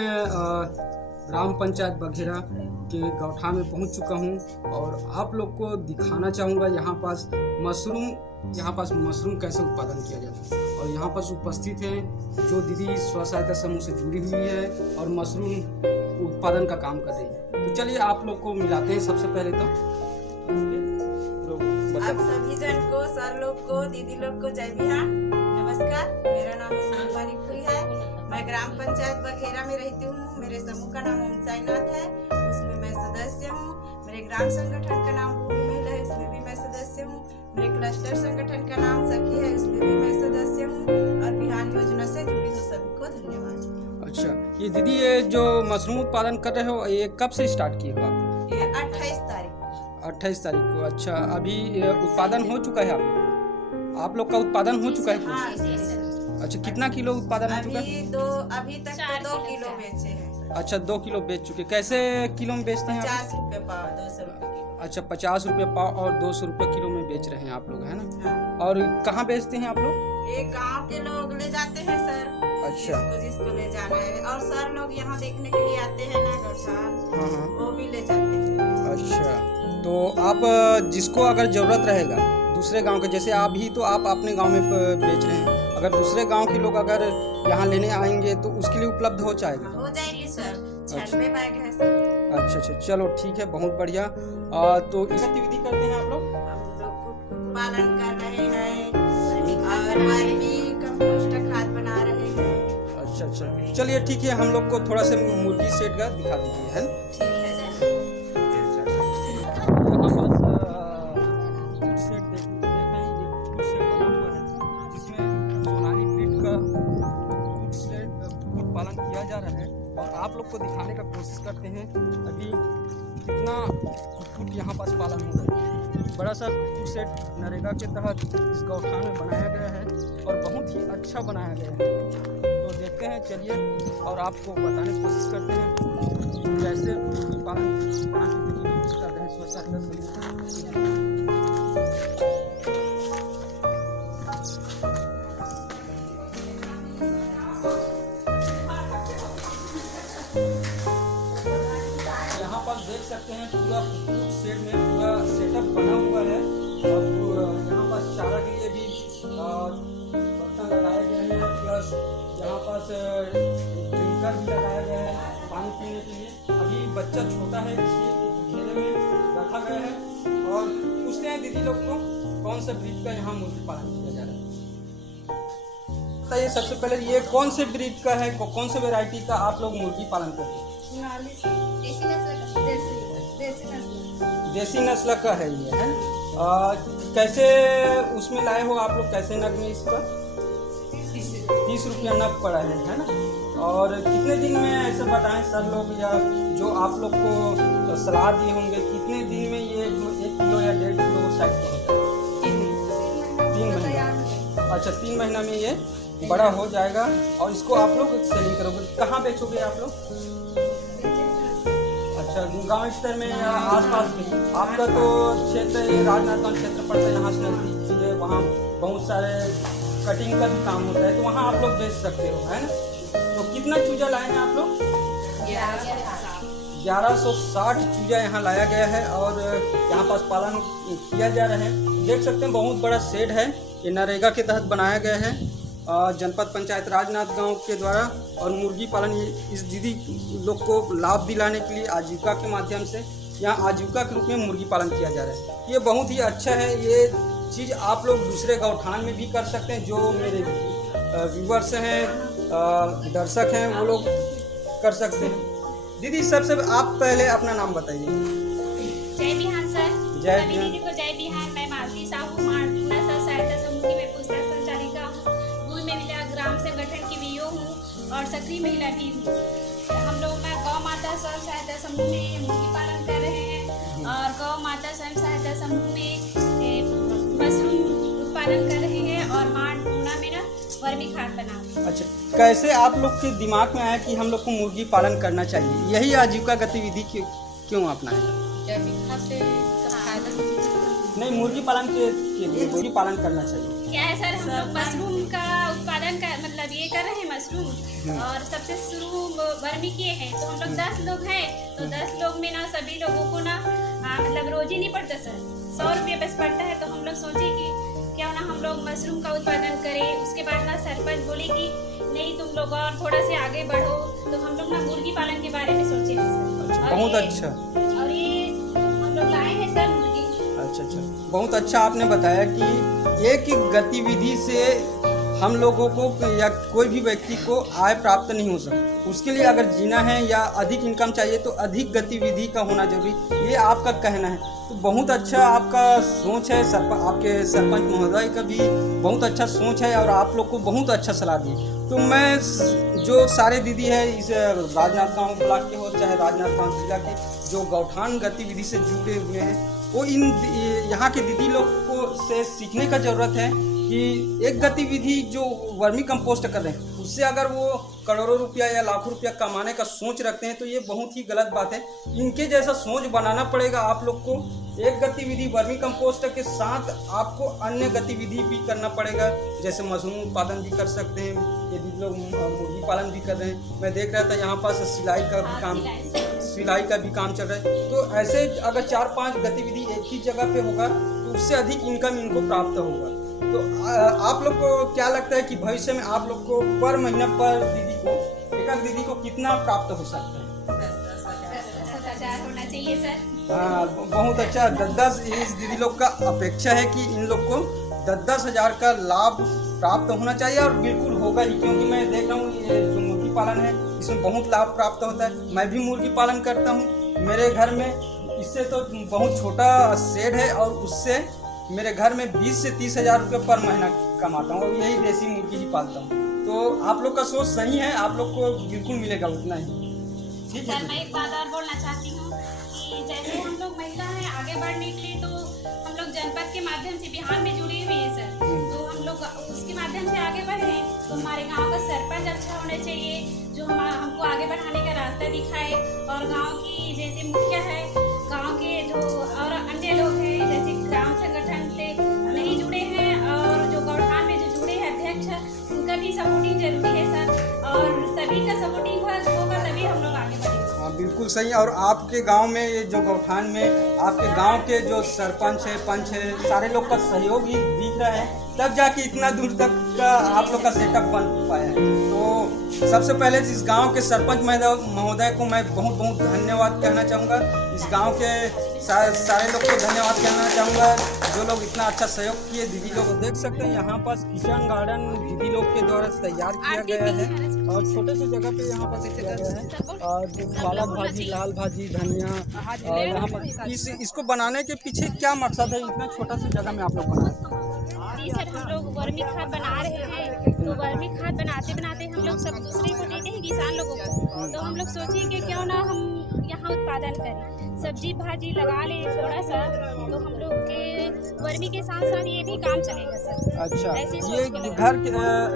मैं ग्राम पंचायत बघेरा के गौठान में पहुंच चुका हूं और आप लोग को दिखाना चाहूँगा यहाँ पास मशरूम कैसे उत्पादन किया जाता है। और यहाँ पास उपस्थित हैं जो दीदी स्व सहायता समूह से जुड़ी हुई है और मशरूम उत्पादन का काम कर रही है। तो चलिए आप लोग को मिलाते हैं। सबसे पहले तो आप सभी जन को, सर लोग को, दीदी लोग को जय बिहार, नमस्कार। मेरा नाम सुनीता निपुरी है। मैं ग्राम पंचायत बघेरा में रहती हूँ। मेरे समूह का नाम ओम साईनाथ है, उसमें मैं सदस्य हूँ। मेरे ग्राम संगठन का नाम भूमि महिला है, उसमें भी मैं सदस्य हूँ। मेरे क्लस्टर संगठन का नाम सखी है, उसमें भी मैं सदस्य हूँ। और बिहान योजना से जुड़ी हो सभी को धन्यवाद। अच्छा, ये दीदी ये जो मशरूम उत्पादन कर रहे हो ये कब से स्टार्ट किए हो आप? ये 28 तारीख 28 तारीख को। अच्छा, अभी उत्पादन हो चुका है आप लोग का उत्पादन हो चुका है कुछ? अच्छा, कितना किलो उत्पादन हो चुका है? अभी तक तो 2 किलो बेचे हैं। अच्छा, 2 किलो बेच चुके। कैसे किलो में बेचते हैं? 50 रुपए पाव, 200 रुपए किलो। अच्छा, 50 रुपये पाव और 200 रुपये किलो में बेच रहे हैं आप लोग, है ना? हाँ। और कहाँ बेचते हैं आप लोग? ये गांव के लोग ले जाते हैं सर। अच्छा, जिसको ले जाना है। और सर लोग यहाँ देखने के लिए आते हैं ना गौठान, हाँ, वो भी ले जाते हैं। अच्छा, तो आप जिसको अगर ज़रूरत रहेगा दूसरे गांव के, जैसे आप ही तो आप अपने गांव में बेच रहे हैं, अगर दूसरे गांव के लोग अगर यहाँ लेने आएंगे तो उसके लिए उपलब्ध हो जाएगा? हो जाएगी सर। 96 बैग है सर। अच्छा, चलो ठीक है, बहुत बढ़िया। तो इस गतिविधि करते हैं आप लोग? हम लोग कुक्कुट पालन कर रहे हैं और वर्मी कंपोस्ट खाद बना रहे हैं। अच्छा, चलिए ठीक है, हम लोग को थोड़ा सा मुर्गी सेट का दिखा दीजिए, है ना? ठीक है सर। पालन किया जा रहा है और आप लोग को दिखाने का कोशिश करते हैं अभी कितना कुक्कुट यहाँ पास पालन हो रहा है। बड़ा सा कुक्कुट सेट नरेगा के तहत इस गौठान में बनाया गया है और बहुत ही अच्छा बनाया गया है। तो देखते हैं, चलिए, और आपको बताने की कोशिश करते हैं कैसे कुक्कुट पालन कर रहे हैं स्व सहायता समूह। देख सकते हैं पूरा कुक्कुट शेड में पूरा सेटअप बना हुआ है और यहाँ पास चारा के लिए भी बर्तन लगाए गए हैं, प्लस यहाँ पास ड्रिंकर भी लगाया गया है पानी पीने के लिए। अभी बच्चा छोटा है इसलिए घेरे में रखा गया है। और पूछते हैं दीदी लोग को कौन सा ब्रीड का यहाँ मुर्गी पालन किया जा रहा है। बताइए सबसे पहले ये कौन से ब्रीड का है, कौन से वेराइटी का आप लोग मुर्गी पालन करते हैं? देसी नस्ल का है ये, है? कैसे उसमें लाए हो आप लोग, कैसे नग में इसका? 30 रुपया नग पड़ा है ना? और कितने दिन में ऐसे बताएं सर लोग या जो आप लोग को सलाह दिए होंगे, कितने दिन में ये 1 किलो या 1.5 किलो साइज पहुँचेगा? 3 महीना। अच्छा, 3 महीना में ये बड़ा हो जाएगा और इसको आप लोग सेलिंग करोगे। कहाँ बेचोगे आप लोग? अच्छा, गांव स्तर में या आसपास में? आपका तो क्षेत्र राजनांदगांव क्षेत्र पड़ता है, यहाँ से नजदीक है, वहाँ बहुत सारे कटिंग का भी काम होता है, तो वहाँ आप लोग बेच सकते हो, है ना? तो कितना चूजा लाए हैं आप लोग? 1160 चूजा यहाँ लाया गया है और यहाँ पास पालन किया जा रहा है। देख सकते हैं बहुत बड़ा शेड है, ये नरेगा के तहत बनाया गया है जनपद पंचायत राजनांदगांव के द्वारा। और मुर्गी पालन इस दीदी लोग को लाभ दिलाने के लिए आजीविका के माध्यम से यहाँ आजीविका के रूप में मुर्गी पालन किया जा रहा है। ये बहुत ही अच्छा है। ये चीज़ आप लोग दूसरे गौठान में भी कर सकते हैं। जो मेरे व्यूवर्स हैं, दर्शक हैं, वो लोग कर सकते हैं। दीदी सबसे आप पहले अपना नाम बताइए। जय बिहान सर। जय सभी दीदी को जय बिहान। मैं मालती साहू मार्टूना स्व सहायता समूह की मैं पुस्तक संचालिका हूँ। भूमि महिला ग्राम संगठन की वीओ हूँ और सक्रिय महिला भी हूँ। हम लोग मैं गौ माता स्व सहायता समूह में मुर्गी पालन कर रहे हैं और गौ माता स्व सहायता समूह में मशरूम उत्पादन कर रहे हैं और मार्टूना में ना वर्मी खाद बना रहे हैं। अच्छा, कैसे आप लोग के दिमाग में आया कि हम लोग को मुर्गी पालन करना चाहिए? यही आजीविका गतिविधि क्यों अपनाएं? नहीं, मुर्गी पालन के लिए मुर्गी पालन करना चाहिए। क्या है सर, हम लोग मशरूम का उत्पादन का मतलब ये कर रहे हैं मशरूम। और सबसे शुरू वर्मी किए हैं, तो हम लोग 10 लोग हैं, तो 10 लोग में ना सभी लोगों को ना मतलब रोज ही नहीं पड़ता सर, 100 रुपये बस पड़ता है। तो हम लोग सोचे कि क्यों ना हम लोग मशरूम का उत्पादन करें। उसके बाद ना सरपंच बोले कि नहीं तुम लोग और थोड़ा से आगे बढ़ो, तो हम लोग ना मुर्गी पालन के बारे में सोचे हैं सर। अच्छा, बहुत अच्छा। और ये हम लोग लाए हैं सर मुर्गी। अच्छा, बहुत अच्छा आपने बताया कि एक ही गतिविधि से हम लोगों को या कोई भी व्यक्ति को आय प्राप्त नहीं हो सकती। उसके लिए अगर जीना है या अधिक इनकम चाहिए तो अधिक गतिविधि का होना जरूरी, ये आपका कहना है। तो बहुत अच्छा आपका सोच है, आपके सरपंच महोदय का भी बहुत अच्छा सोच है और आप लोग को बहुत अच्छा सलाह दी। तो मैं जो सारे दीदी है इस राजनांदगांव ब्लॉक के हो चाहे राजनांदगांव जिला के जो गौठान गतिविधि से जुड़े हुए हैं, वो इन यहाँ के दीदी लोग को से सीखने का ज़रूरत है कि एक गतिविधि जो वर्मी कंपोस्ट कर रहे हैं उससे अगर वो करोड़ों रुपया या लाखों रुपया कमाने का सोच रखते हैं तो ये बहुत ही गलत बात है। इनके जैसा सोच बनाना पड़ेगा आप लोग को। एक गतिविधि वर्मी कंपोस्ट के साथ आपको अन्य गतिविधि भी करना पड़ेगा, जैसे मशरूम उत्पादन भी कर सकते हैं, यदि लोग मुर्गी पालन भी कर रहे हैं। मैं देख रहा था यहाँ पास सिलाई का भी काम चल रहा है। तो ऐसे अगर 4-5 गतिविधि एक ही जगह पे होगा तो उससे अधिक इनकम इनको प्राप्त होगा। तो आप लोग को क्या लगता है कि भविष्य में आप लोग को पर महीना पर दीदी को एक दीदी को कितना प्राप्त हो सकता है? 10,000 होना चाहिए सर। हाँ, बहुत अच्छा। 10 इस दीदी लोग का अपेक्षा है कि इन लोग को 10 हज़ार का लाभ प्राप्त होना चाहिए और बिल्कुल होगा ही, क्योंकि मैं देख रहा हूँ ये जो मुर्गी पालन है इसमें बहुत लाभ प्राप्त होता है। मैं भी मुर्गी पालन करता हूँ, मेरे घर में इससे तो बहुत छोटा शेड है और उससे मेरे घर में 20 से 30 हज़ार रुपये पर महीना कमाता हूँ और यही देसी मुर्गी ही पालता हूँ। तो आप लोग का सोच सही है, आप लोग को बिल्कुल मिलेगा उतना ही। ठीक है सर, मैं एक बात और बोलना चाहती हूँ कि जैसे हम लोग महिला हैं आगे बढ़ने के लिए, तो हम लोग जनपद के माध्यम से बिहार में जुड़े हुए हैं सर, तो हम लोग उसके माध्यम से आगे बढ़े। तो हमारे गांव का सरपंच अच्छा होना चाहिए जो हमको आगे बढ़ाने का रास्ता दिखाए, और गांव की जैसे मुखिया है, गांव के जो और अन्य लोग हैं जैसे ग्राम संगठन से नहीं जुड़े हैं और जो गौठान में जो जुड़े हैं अध्यक्ष, उनका भी सपोर्टिंग जरूरी है सर, और सभी का सपोर्टिंग होगा तभी हम लोग आगे बढ़ेंगे। हाँ, बिल्कुल सही। और आपके गांव में ये जो गौठान में आपके गांव के जो सरपंच है, पंच है, सारे लोग का सहयोग ही दिख रहा है, तब जाके इतना दूर तक का आप लोग का सेटअप बन पाया है। तो सबसे पहले इस गांव के सरपंच महोदय को मैं बहुत बहुत धन्यवाद कहना चाहूँगा। इस गांव के सारे लोग को धन्यवाद कहना चाहूँगा जो लोग इतना अच्छा सहयोग किए। दीदी लोग देख सकते हैं यहाँ पास किचन गार्डन दीदी लोग के द्वारा तैयार किया गया है और छोटे से जगह पे यहाँ पास किया गया है, और पालक भाजी, लाल भाजी, धनिया, और यहाँ पर इसको बनाने के पीछे क्या मकसद है? इतना छोटा सा जगह में आप लोग बना रहे हैं? जी सर, हम लोग वर्मी खाद बना रहे हैं, तो वर्मी खाद बनाते बनाते हम लोग सब दूसरे को देते हैं किसान लोगों को, तो हम लोग सोचे कि क्यों ना हम यहाँ उत्पादन करें, सब्जी भाजी लगा लें थोड़ा सा, तो हम लोग के वर्मी के साथ साथ ये भी काम चलेगा सर। अच्छा, ये घर के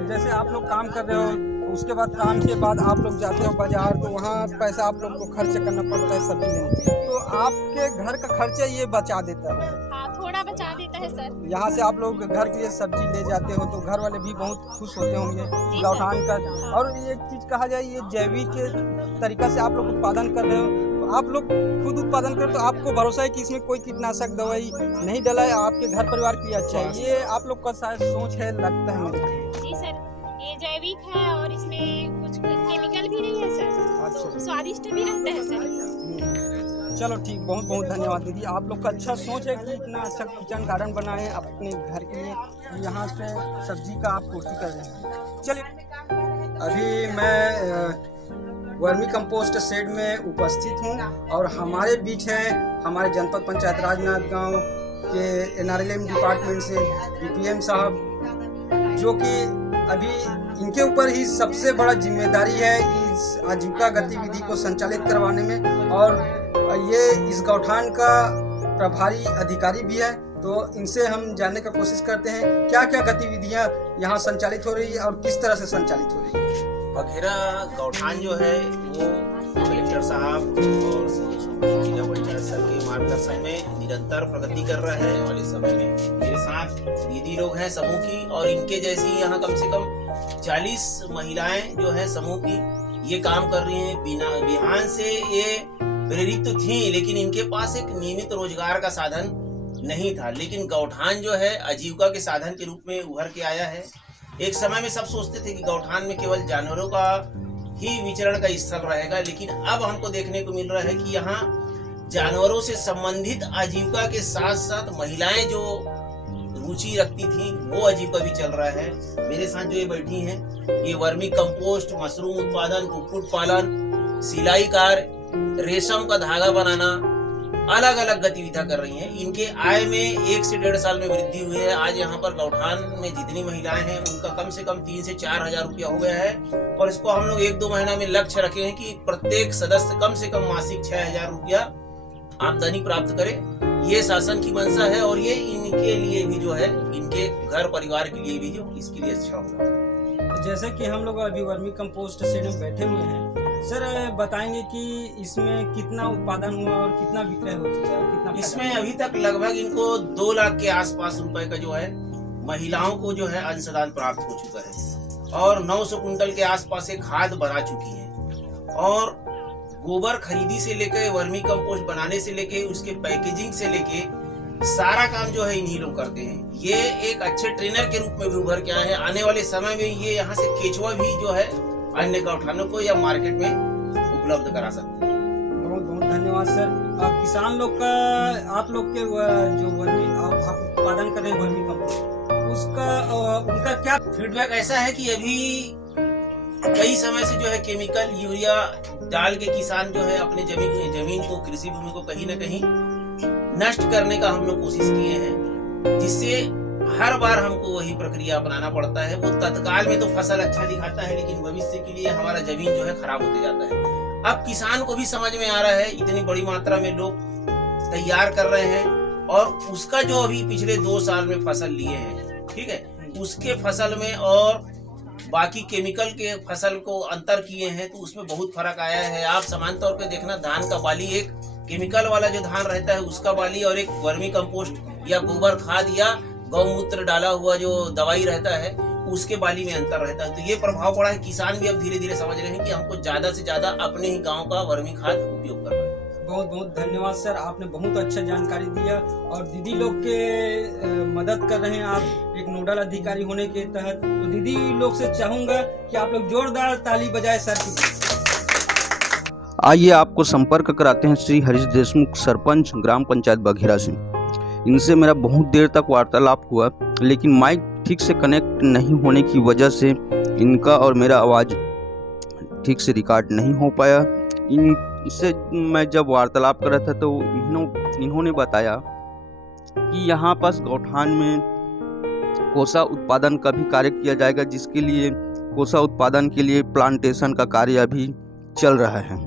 जैसे आप लोग काम कर रहे हो, उसके बाद काम के बाद आप लोग जाते हो बाजार, तो वहाँ पैसा आप लोग को खर्च करना पड़ता है सब्जी लेने, तो आपके घर का खर्चा ये बचा देता है? हाँ, थोड़ा बचा देता है सर। यहाँ से आप लोग घर के लिए सब्जी ले जाते हो तो घर वाले भी बहुत खुश होते होंगे गौठान का। और एक चीज़ कहा जाए, ये जैविक तरीका से आप लोग उत्पादन कर रहे हो, तो आप लोग खुद उत्पादन कर, तो आपको भरोसा है कि इसमें कोई कीटनाशक दवाई नहीं डला है, आपके घर परिवार के लिए अच्छा है। ये आप लोग का शायद सोच है, लगता है मुझे। जी सर, ये जैविक है और इसमें कुछ केमिकल भी नहीं है सर, तो स्वादिष्ट भी रहता है सर। चलो ठीक, बहुत बहुत धन्यवाद दीदी। आप लोग का अच्छा सोच है कि इतना अच्छा किचन गार्डन बनाए अपने घर के लिए, यहाँ से सब्जी का आप पूर्ति कर रहे हैं। चलिए, अभी मैं वर्मी कंपोस्ट शेड में उपस्थित हूँ और हमारे बीच है हमारे जनपद पंचायत राजनांदगांव के NRLM डिपार्टमेंट से PPM साहब, जो कि अभी इनके ऊपर ही सबसे बड़ा जिम्मेदारी है इस आजीविका गतिविधि को संचालित करवाने में, और ये इस गौठान का प्रभारी अधिकारी भी है। तो इनसे हम जानने का कोशिश करते हैं क्या क्या गतिविधियां यहाँ संचालित हो रही है और किस तरह से संचालित हो रही है। बघेरा गौठान जो है वो कलेक्टर साहब और जिला पंचायत सर के मार्गदर्शन में निरंतर प्रगति कर रहा है। वाले समय में मेरे साथ दीदी लोग हैं समूह की, और इनके जैसी यहाँ कम से कम 40 महिलाएं जो है समूह की, ये काम कर रही हैं। बिहान से ये प्रेरित तो थी, लेकिन इनके पास एक नियमित रोजगार का साधन नहीं था। लेकिन गौठान जो है आजीविका के साधन के रूप में उभर के आया है। एक समय में सब सोचते थे कि गौठान में केवल जानवरों का ही विचरण का स्थल रहेगा, लेकिन अब हमको देखने को मिल रहा है कि यहाँ जानवरों से संबंधित आजीविका के साथ साथ महिलाएं जो रुचि रखती थी वो आजीविका भी चल रहा है। मेरे साथ जो ये बैठी हैं, ये वर्मी कंपोस्ट, मशरूम उत्पादन, कुक्कुट पालन, सिलाई कार्य, रेशम का धागा बनाना, अलग अलग गतिविधियां कर रही हैं। इनके आय में 1 से 1.5 साल में वृद्धि हुई है। आज यहाँ पर गौठान में जितनी महिलाएं हैं उनका कम से कम 3 से 4 हजार रुपया हो गया है। और इसको हम लोग 1-2 महीना में लक्ष्य रखे हैं कि प्रत्येक सदस्य कम से कम मासिक 6 हजार रुपया आमदनी प्राप्त करे। ये शासन की मंशा है और ये इनके लिए भी जो है, इनके घर परिवार के लिए भी जो इसके लिए अच्छा होगा। जैसे कि हम लोग अभी वर्मी कंपोस्ट शेड में बैठे हुए हैं, सर बताएंगे कि इसमें कितना उत्पादन हुआ और कितना विक्रय हो चुका है, कितना इसमें अभी तक लगभग इनको 2 लाख के आसपास रुपए का जो है महिलाओं को जो है अंशदान प्राप्त हो चुका है और 900 कुंटल के आसपास से खाद बना चुकी है। और गोबर खरीदी से लेकर वर्मी कंपोस्ट बनाने से लेके उसके पैकेजिंग से लेके सारा काम जो है इन्हीं लोग करते हैं। ये एक अच्छे ट्रेनर के रूप में भी उभर के आए हैं। आने वाले समय में ये यहाँ से केचुआ भी जो है अन्य गौठानों को या मार्केट में उपलब्ध करा सकते हैं। बहुत बहुत धन्यवाद सर। किसान लोग का, आप लोग के जो वर्मी आप उत्पादन कर रहे हैं वर्मी कंपोस्ट, उसका उनका क्या फीडबैक ऐसा है कि अभी कई समय से जो है केमिकल यूरिया डाल के किसान जो है अपने जमीन को, कृषि भूमि को कहीं न कहीं नष्ट करने का हम लोग कोशिश किए हैं, जिससे हर बार हमको वही प्रक्रिया अपनाना पड़ता है। वो तत्काल में तो फसल अच्छा दिखाता है, लेकिन भविष्य के लिए हमारा जमीन जो है खराब होते जाता है। अब किसान को भी समझ में आ रहा है, इतनी बड़ी मात्रा में लोग तैयार कर रहे हैं और उसका जो अभी पिछले 2 साल में फसल लिए हैं, ठीक है, उसके फसल में और बाकी केमिकल के फसल को अंतर किए हैं तो उसमें बहुत फर्क आया है। आप समान तौर पे देखना, धान का बाली, एक केमिकल वाला जो धान रहता है उसका बाली और एक वर्मी कंपोस्ट या गोबर खाद या गौमूत्र डाला हुआ जो दवाई रहता है उसके बाली में अंतर रहता है। तो ये प्रभाव पड़ा है। किसान भी अब धीरे धीरे समझ रहे हैं कि हमको ज्यादा से ज्यादा अपने ही गांव का वर्मी खाद उपयोग करना है। बहुत बहुत धन्यवाद सर, आपने बहुत अच्छा जानकारी दिया और दीदी लोग के मदद कर रहे हैं आप एक नोडल अधिकारी होने के तहत। तो दीदी लोग से चाहूंगा कि आप लोग जोरदार ताली बजाए सर की। आइए आपको संपर्क कराते हैं श्री हरीश देशमुख, सरपंच ग्राम पंचायत बघेरा से। इनसे मेरा बहुत देर तक वार्तालाप हुआ, लेकिन माइक ठीक से कनेक्ट नहीं होने की वजह से इनका और मेरा आवाज़ ठीक से रिकॉर्ड नहीं हो पाया। इनसे मैं जब वार्तालाप कर रहा था तो इन्होंने बताया कि यहाँ पास गौठान में कोसा उत्पादन का भी कार्य किया जाएगा, जिसके लिए कोसा उत्पादन के लिए प्लांटेशन का कार्य अभी चल रहा है।